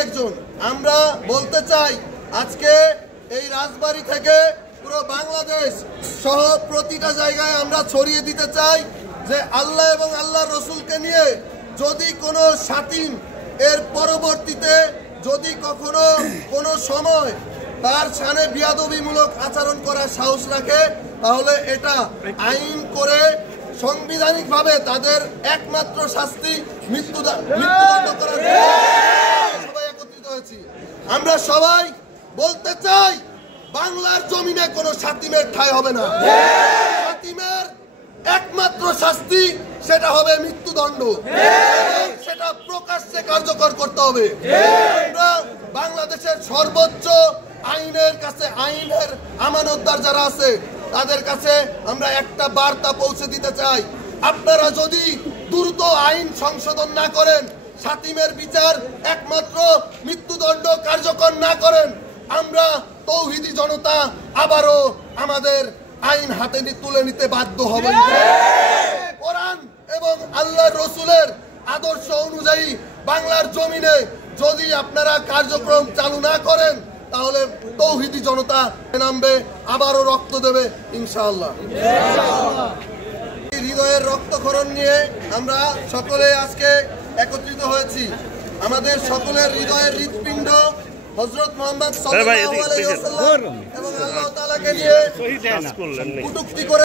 কয়েকজন আমরা বলতে চাই, আজকে এই রাজবাড়ী থেকে পুরো বাংলাদেশ সহ প্রতিটা জায়গায় আমরা ছড়িয়ে দিতে চাই যে আল্লাহ এবং আল্লাহর রসুলকে নিয়ে যদি কোনো সাতিন এর পরবর্তীতে যদি কখনো কোনো সময় তার সামনে বিয়াদবিমূলক আচরণ করার সাহস রাখে, তাহলে এটা আইন করে সাংবিধানিকভাবে তাদের একমাত্র শাস্তি মৃত্যুদণ্ড করার সবাই একত্রিত হয়েছি। আমরা সবাই বলতে চাই, বাংলার জমিনে কোনো সাতিমের ঠাঁই হবে না। সাতিমের একমাত্র শাস্তি সেটা হবে মৃত্যুদণ্ড, সেটা প্রকাশ্যে কার্যকর করতে হবে। আমরা বাংলাদেশের সর্বোচ্চ আইনের কাছে, আইনের আমানতদার যারা আছে তাদের কাছে আমরা একটা বার্তা পৌঁছে দিতে চাই, আপনারা যদি দ্রুত আইন সংশোধন না করেন, সাতিমের বিচার একমাত্র মৃত্যুদণ্ড কার্যকর না করেন, আমরা তৌহিদি জনতা আবারও আমাদের আইন হাতে তুলে নিতে বাধ্য হবে। কোরআন এবং আল্লাহর রসুলের আদর্শ অনুযায়ী বাংলার জমিনে যদি আপনারা কার্যক্রম চালু না করেন, তাহলে তৌহিদি জনতা নামবে, আবারও রক্ত দেবে ইনশাআল্লাহ। হৃদয়ের রক্তক্ষরণ নিয়ে আমরা সকলে আজকে একত্রিত হয়েছি। আমাদের সকলের হৃদয়ের হৃৎপিণ্ড হযরত মুহাম্মদ সাল্লাল্লাহু আলাইহি ওয়াসাল্লাম এবং আল্লাহ তাআলাকে নিয়ে কটূক্তি করে